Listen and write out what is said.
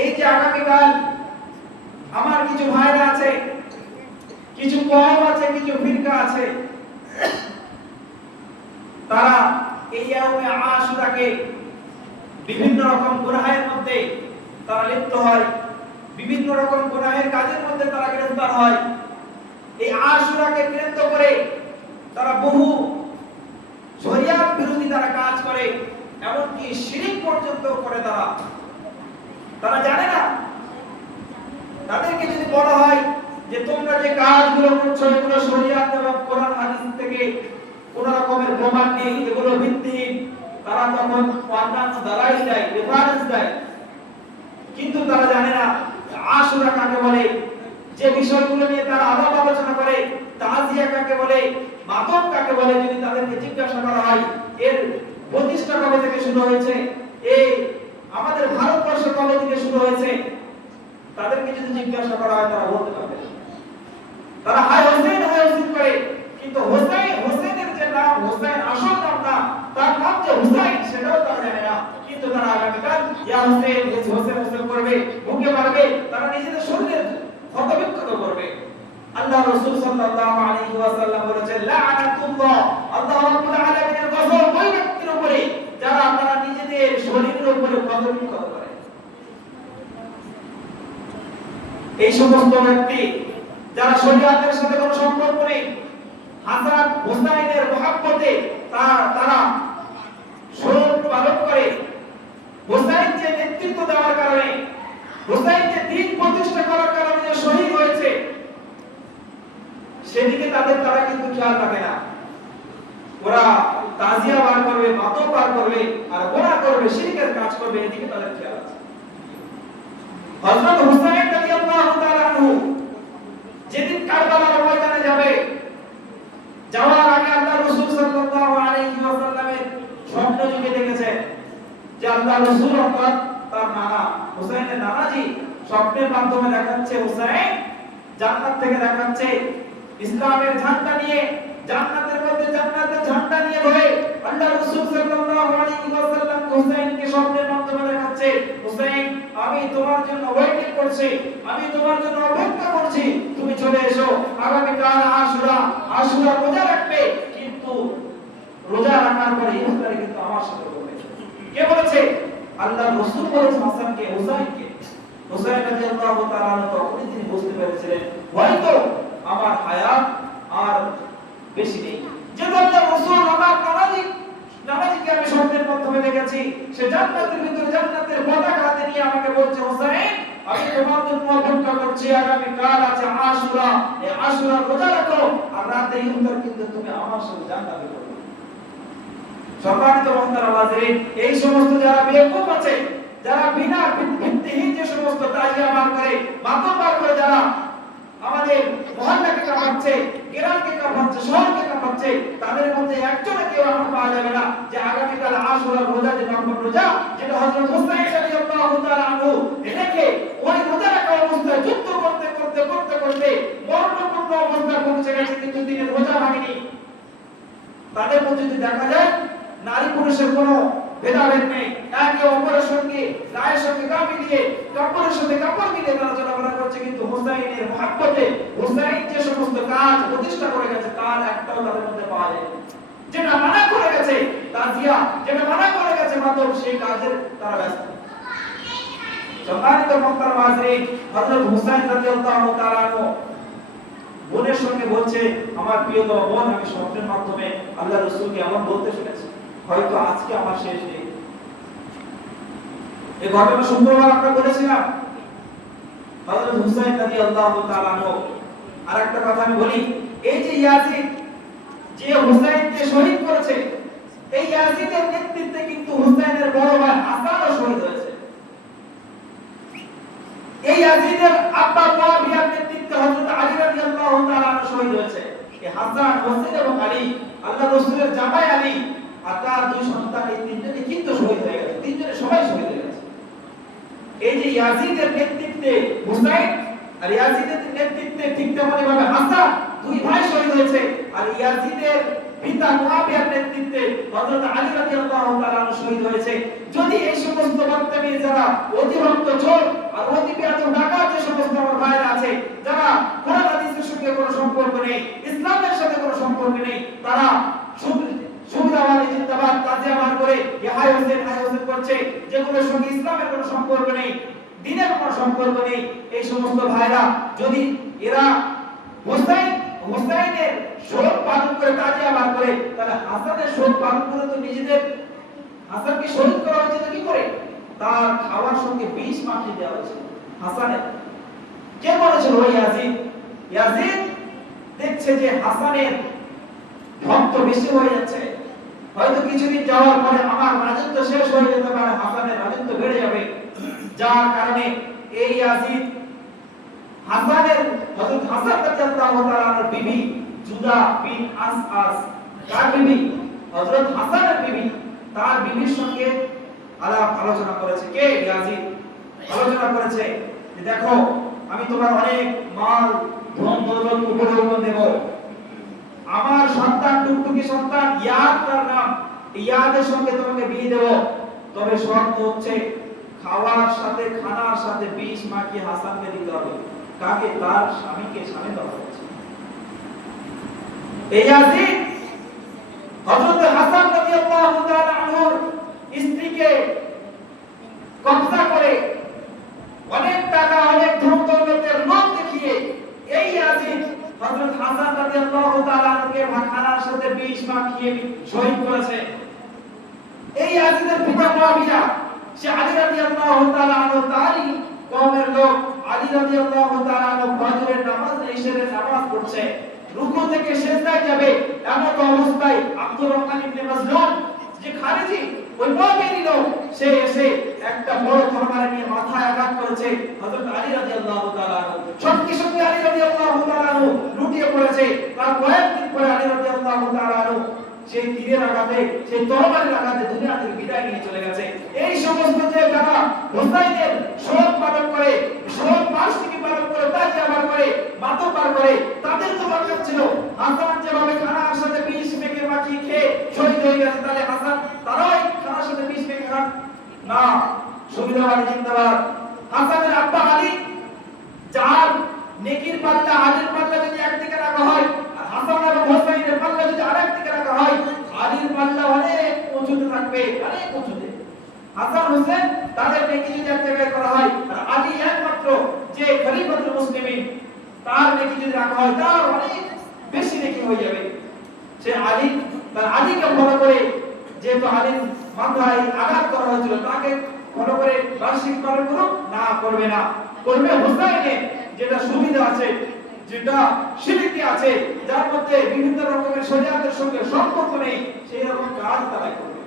এই যে আগামীকাল আমার কিছু ভাইরা আছে, কিছু কওম আছে, কিছু ফিরকা আছে, তারা এই ইয়াউমে আশুরাকে বিভিন্ন রকম গুনাহের মধ্যে তারা লিপ্ত হয়, বিভিন্ন রকম গুনাহের কাজের মধ্যে তারা গ্রেফতার হয়। এই আশুরাকে কেন্দ্র করে তারা বহু শরিয়াত বিরোধী তারা কাজ করে, এমনকি শিরক পর্যন্ত করে। তারা জানে না, তাদেরকে যদি বলা হয় যে তোমরা যে কাজগুলো করছো এগুলো শরিয়াত এবং কোরআন হাদিস থেকে কোন রকমের প্রমাণ নেই, এগুলো ভিত্তিহীন, তারা তখন অন্যান্য দালাইল দেয়, রেফারেন্স দেয়। কিন্তু তারা জানে না আশুরা কাকে বলে, যে বিষয়গুলো নিয়ে তারা আলাপ আলোচনা করে, তাজিয়া কাকে বলে, মাতম কাকে বলে। যদি তাদেরকে জিজ্ঞাসা করা হয় এর প্রতিষ্ঠা কবে থেকে শুরু হয়েছে, এই আমাদের ভারতবর্ষ কবে থেকে শুরু হয়েছে, তাদেরকে যদি জিজ্ঞাসা করা হয় তারা বলতে পারবে না। তারা হায় হোসেন করে, কিন্তু হোসেনের যে নাম, হোসেন আসল নাম না, তার নাম যে হুসাইন সেটাও তারা জানে না। কিন্তু তারা আগামীকাল ইয়া হোসেন করবে, বুকে মারবে, তারা নিজেদের শরীরে ক্ষতবিক্ষত করবে। আল্লাহ রাসূল সাল্লাল্লাহু আলাইহি ওয়াসাল্লাম বলেছেন লাআনাতুল্লাহ, আল্লাহ রাব্বুল আলামিনের কসম ওই ব্যক্তির উপরে যারা তারা নিজেদের শরীরের উপরে ক্ষতবিক্ষত করে। এই সমস্ত ব্যক্তি যারা শরীয়তের সাথে কোনো সম্পর্ক নেই, হাসান হুসাইনের মহব্বতে তারা শরীর পালন করে, হুসাইন যে নেতৃত্ব দেওয়ার কারণে, হুসাইন যে দ্বীন প্রতিষ্ঠা করার কারণে যে শহীদ হয়েছে, সেদিকে তারা কিন্তু খেয়াল রাখে না। ওরা তাজিয়া বার করবে, মাতম বার করবে, আর গোনা করবে, শিরকের কাজ করবে, এদিকে তাদের খেয়াল আছে। হযরত হুসাইন রাদিয়াল্লাহু তাআলা আনহু যেদিন কারবালার ময়দানে যাবে, যাওয়ার আগে আল্লাহ রাসূল সাল্লাল্লাহু আলাইহি ওয়াসাল্লামের স্বপ্ন যুগে দেখেছেন যে আল্লাহ রাসূল অর্থাৎ তার নানা হুসাইনের নানাজি স্বপ্নের মাধ্যমে দেখাচ্ছে হুসাইন জান্নাত থেকে দেখাচ্ছে ইসলামের ঝান্ডা নিয়ে, জান্নাতের মধ্যে জান্নাতের ঝান্ডা নিয়ে ঘোরে। আল্লাহ রাসূল সাল্লাল্লাহু আলাইহি ওয়াসাল্লাম হুসাইনকে স্বপ্নের মাধ্যমে দেখাচ্ছে, হুসাইন আমি তোমার জন্য ওয়েটিং করছি, আমি তোমার জন্য অপেক্ষা করছি, তুমি চলে এসো। আগামী কাল আশুরা রোজা রাখবে, কিন্তু রোজা রাখার পরে ইফতারি কিন্তু আমার সাথে করবে। কে বলেছে? আল্লাহ রাসূল বলেছেন হাসানকে, হুসাইনকে। হুসাইন রাদিয়াল্লাহু তাআলা তখনই তিনি বুঝতে পেরেছিলেন হয়তো আমার হায়াত আর বেশি নেই। যে আল্লাহ রাসূল আমার নানাজিকে আমি স্বপ্নের মাধ্যমে দেখেছি, সে জান্নাতের ভিতরে জান্নাতের পতাকা হাতে নিয়ে আমাকে বলছে হুসাইন আমি তোমার জন্য অপেক্ষা করছি, আগামী কাল আছে আশুরা, এই আশুরা রোজা রাখো আর রাতে ইফতার কিন্তু তুমি আমার সাথে জান্নাতে করবে। সম্মানিত মুহতারাম হাজিরিন, এই সমস্ত যারা বেকুব আছে, যারা বিনা ভিত্তিহীন যে সমস্ত তাজিয়া বার করে, মাতম বার করে, যারা আমাদের মহল্লাকে কাঁপাচ্ছে, গ্রামকে কাঁপাচ্ছে, শহরকে কাঁপাচ্ছে, তাদের মধ্যে একজনে কেউ আমরা পাওয়া যাবে না যে আগামীকাল আশুরা রোজা, যে নম্বর রোজা যেটা হযরত হুসাইন রাদিয়াল্লাহু তাআলা আনহু এটাকে ওই রোজা রাখা অবস্থায় যুদ্ধ করতে মরণপূর্ণ অবস্থায় পৌঁছে গেছে, কিন্তু তিনি রোজা ভাঙেনি। তাদের মধ্যে যদি দেখা যায় নারী পুরুষের কোনো ভেদাভেদ নেই, একে অপরের সঙ্গে গায়ের সঙ্গে গা মিলিয়ে, কাপড়ের সঙ্গে কাপড় মিলিয়ে তারা চলাফেরা করছে। কিন্তু হুসাইনের মহব্বতে হুসাইন যে সমস্ত কাজ প্রতিষ্ঠা করে গেছে তার একটাও তাদের মধ্যে পাওয়া যায়। যেটা মানা করে গেছে তাজিয়া, যেটা মানা করে গেছে মাতম, সেই কাজের তারা ব্যস্ত। সম্মানিত মুহতারাম হাজিরিন, হযরত হুসাইন রাদিয়াল্লাহু তাআলা আনহু বোনের সঙ্গে বলছে আমার প্রিয়তম বোন, আমি স্বপ্নের মাধ্যমে আল্লাহ রাসূলকে এমন বলতে শুনেছি, হয়তো আজকে আমার শেষ দিন। এই ঘটনা শুক্রবার আমরা বলেছিলাম। হযরত হুসাইন রাদিয়াল্লাহু তাআলা আনহু আরেকটা কথা আমি বলি, এই যে ইয়াজিদ যে হুসাইনকে শহীদ করেছে, এই ইয়াজিদের নেতৃত্বে কিন্তু হুসাইনের বড় ভাই হাসানও শহীদ হয়েছে। এই ইয়াজিদের আব্বা মুআবিয়ার নেতৃত্বে হযরত আলী রাদিয়াল্লাহু তাআলা শহীদ হয়েছে। এই হাসান, হোসেন এবং আলী, আল্লাহ রাসূলের জামাই আলী আর তার দুই সন্তান, এই তিনজনে কিন্তু শহীদ হয়ে গেছে, তিনজনে সবাই শহীদ হয়ে গেছে। এই যে ইয়াজিদের নেতৃত্বে হুসাইন আর ইয়াজিদের নেতৃত্বে ঠিক তেমনি ভাবে হাসান, দুই ভাই শহীদ হয়েছে। আর ইয়াজিদের পিতা মুআবিয়ার নেতৃত্বে হযরত আলী রাদিয়াল্লাহু তাআলা শহীদ হয়েছে। যদি এই সমস্ত বক্তব্যে যারা অতিভক্ত চোর সম্পর্ক নেই, দিনের কোনো সম্পর্ক নেই। এই সমস্ত ভাইরা যদি এরা হুসাইনের শোক পালন করে তাজিয়া বার করে, তাহলে হাসানের শোক পালন করে তো নিজেদের হাসানকে শহীদ করা হয়েছে কি করে? তার খাওয়ার সঙ্গে বিষ মাখিয়ে দেওয়া হয়েছে হাসানের। কে বলেছিল? ওই ইয়াজিদ। ইয়াজিদ দেখছে যে হাসানের ভক্ত বেশি হয়ে যাচ্ছে, হয়তো কিছুদিন যাওয়ার পরে আমার রাজত্ব শেষ হয়ে যেতে পারে, হাসানের রাজত্ব বেড়ে যাবে। যার কারণে এই ইয়াজিদ হাসানের হযরত হাসান রাদিয়াল্লাহু তাআলার বিবি জুদা বিন আসআস, তার বিবি হযরত হাসানের বিবি, তার বিবির সঙ্গে আলোচনা করেছে। কে? ইয়াজিদ আলোচনা করেছে যে দেখো, আমি তোমার অনেক মাল ধন দৌলত উপঢৌকন দেব, আমার সন্তান টুকটুকি সন্তান ইয়াদ, তার নাম, ইয়াদের সঙ্গে তোমাকে বিয়ে দেব, তবে শর্ত হচ্ছে খাওয়ার সাথে খানার সাথে বিষ মাখিয়ে হাসানকে দিতে হবে। কাকে? তার স্বামীকে। স্বামী দেওয়া হচ্ছে। এই ইয়াজিদ হযরত হাসান রাদিয়াল্লাহু তাআলা আনহুর স্ত্রীকে কবজা করে অনেক টাকা অনেক ধন দৌলতের লোভ দেখিয়ে এই ইয়াজিদ হযরত হাসান রাদিয়াল্লাহু তাআলা আনহুকে খানার সাথে বিষ মাখিয়ে শহীদ করেছে। এই ইয়াজিদের পিতা মুয়াবিয়া, সে আলী রাদিয়াল্লাহু তাআলা আনহু তারই কওমের লোক। আলী রাদিয়াল্লাহু তাআলা আনহু ফজরের নামাজ, ইশারের নামাজ পড়ছে, রুকু থেকে সিজদায় যাবে, এমন অবস্থায় আব্দুর রহমান ইবনে মাজলুম যে খারিজি, ওই মুয়াবিয়ারই লোক, সে এসে একটা বড় তরবারি নিয়ে মাথায় আঘাত করেছে হযরত আলী রাদিয়াল্লাহু তাআলা আনহু। সঙ্গে সঙ্গে আলী রাদিয়াল্লাহু তাআলা আনহু লুটিয়ে পড়েছে। তার কয়েকদিন পরে আলী রাদিয়াল্লাহু তাআলা আনহু সেই তীরের আঘাতে, সেই তরবারির আঘাতে দুনিয়া থেকে বিদায় নিয়ে চলে গেছে। এই সমস্ত যে যারা হুসাইনের শোক পালন করে, শোক বার্ষিকী পালন করে, তাজিয়া বার করে, মাতম বার করে, তাদের তো দরকার ছিল হাসান যেভাবে খানার সাথে বিষ মেখে মাখিয়ে খেয়ে শহীদ হয়ে গেছে, তাহলে হাসান তারাই খানার সাথে বিষ মেখে খান না। সুবিধাবাদী জিন্দাবাদ। হাসানের আব্বা আলী, যার নেকির পাল্লা আলীর পাল্লা যদি একদিকে রাখা হয়, আর হাসান এবং হুসাইনের পাল্লা যদি আরেকদিকে রাখা হয়, আলীর পাল্লা অনেক উঁচুতে থাকবে, অনেক উঁচুতে। হাসান হোসেন তাদের নেকি যদি এক জায়গায় করা হয়, আর আলী একমাত্র যে খলিফাতুল মুসলিমিন, তার নেকি যদি রাখা হয়, তার অনেক বেশি নেকি হয়ে যাবে। সে আলী, তার আলীকে ফলো করে, যেহেতু আলীর মাথায় আঘাত করা হয়েছিল, তাকে ফলো করে বার্ষিক পালন করো না, করবে না, করবে হুসাইনের যেটা সুবিধা আছে, যেটা শিরকি আছে, যার মধ্যে বিভিন্ন রকমের শরীয়তের সঙ্গে সম্পর্ক নেই, সেই রকম কাজ তারা করবে।